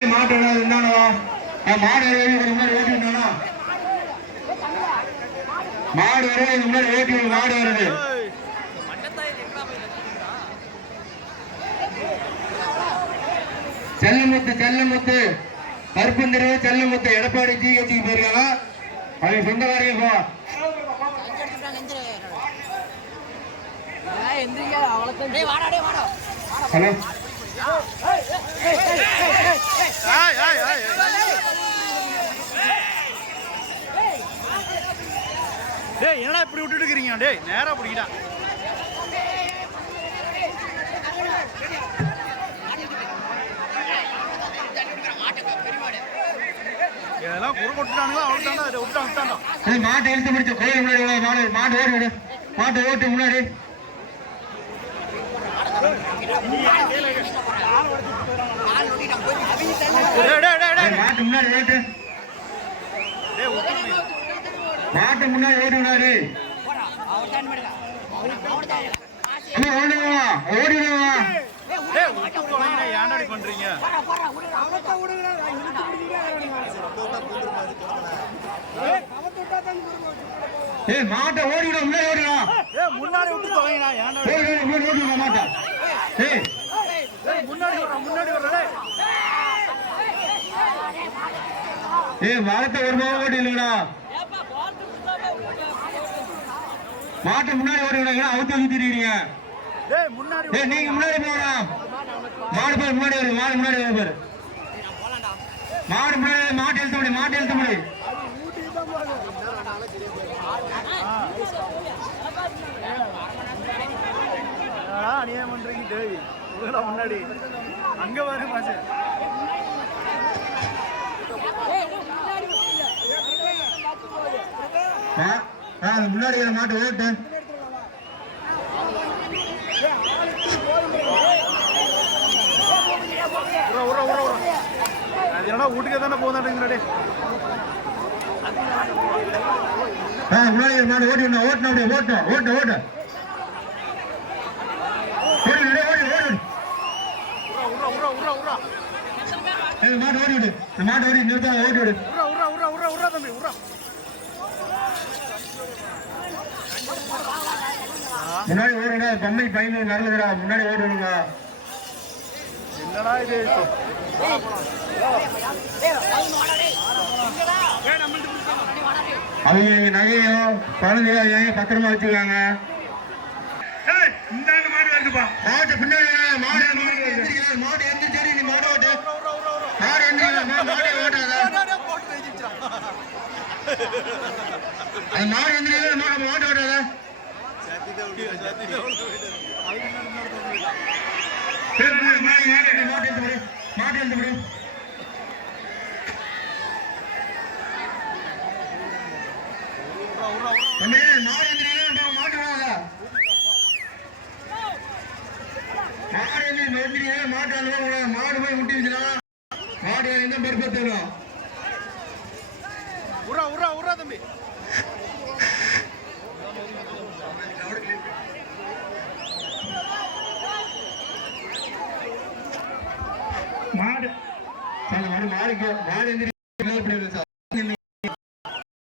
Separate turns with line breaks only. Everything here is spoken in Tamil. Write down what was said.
மாட்டு ஏதாவது இருந்தானோ அஹ் மாடு வருவது இதுக்கு முன்னாடி ஓட்டி இருந்தானோ? மாடு வருவது இதுக்கு முன்னாடி ஓட்டி விடு, மாடு வருது. செல்லமுத்து செல்லமுத்து. கருப்பந்திரவு செல்லமுத்து. எடப்பாடி ஜிஹெச்சுக்கு போயிருக்காங்க. அவங்க சொந்தக்காரங்க போ. ஹலோ?
டேய் என்னடா இப்படி விட்டுட்டு இருக்கிறீங்க? டேய் நேரா பிடிக்கிட்டா இதெல்லாம் குறு கொட்டுட்டானுங்களா அவ்வளோ தாண்டா விட்டான் விட்டாண்டா
ஏய், மாட்டை இழுத்து பிடிச்ச கோயில் முன்னாடி வா, மாடு மாட்டு ஓடி விடு ஓட்டு முன்னாடி. வா
டேய் விட்டு தொலைங்கடா ஏன்டாடி பண்றீங்க
ஏய். மாட்டை ஓடி விட முன்னாடி ஓடிடா.
ஏய் முன்னாடி விட்டு தொலைங்கடா ஏன்டா
ஓடி ஓடி முன்னாடி ஓடி விட மாட்டா. ஏய்
டேய்
ஏய் மரத்தை ஒரு பக்கம் ஓடி இல்லைங்கடா மாட்டு முன்னாடி ஓடி விடுங்க அவுத்து ஊத்திடுறீங்க
டேய் முன்னாடி
ஏய் நீங்க முன்னாடி போகலாம் மாடு பேர் முன்னாடி வருது மாடு முன்னாடி வருது பாரு. மாடு முன்னாடி மாட்டு எழுத்த முடியும் மாட்டு எழுத்த முடியும்
என்னடா அநியாயம் பண்றீங்க டேய். உங்களா முன்னாடி. அங்க மாசே
அது முன்னாடி வர மாட்டு ஓட்டு.
அது என்னடா வீட்டுக்கே தானே
ஆ முன்னாடி வர மாடு ஓட்டி ஓட்டணும் அப்படியே ஓட்டணும் ஓட்டு ஓட்டு ஓடி விடு ஓடி விடு, ஓடி விடு
உரா உரா உரா உரா உரா
ஏய், மாட்டு ஓடி விடு இந்த மாடு ஓடி நிறுத்தாத ஓடி விடு
உரா உரா உரா உரா உரா தம்பி உரா
முன்னாடி ஓடுங்க பொம்மை பயந்து நல்லதுடா முன்னாடி ஓடி விடுங்க
என்னடா இது
அவங்க நகையும் குழந்தையும் பத்திரமா வச்சுக்காங்க மாட்டு பின்னாடி மாடு மாடு எந்திரிக்கல, மாடு எந்திரிச்சாடி நீ மாடு ஓட்டு மாடு எந்திரிக்கல, மா- மாடு ஓட்டாத அது மாடு எந்திரிக்கல, மாடு மாடு ஓட்டாத மாட்டு மாடு, விடு. தம்பி, மாடு எந்திரிக்கல, மாட்டு வாங்க மாடு என்ன மாட்டு மாடு போய் மாடு என்ன பெருப்பத்துடும்
உரா உரா உரா தம்பி.
மாடு. மாடு மாடு மாடு எந்திரி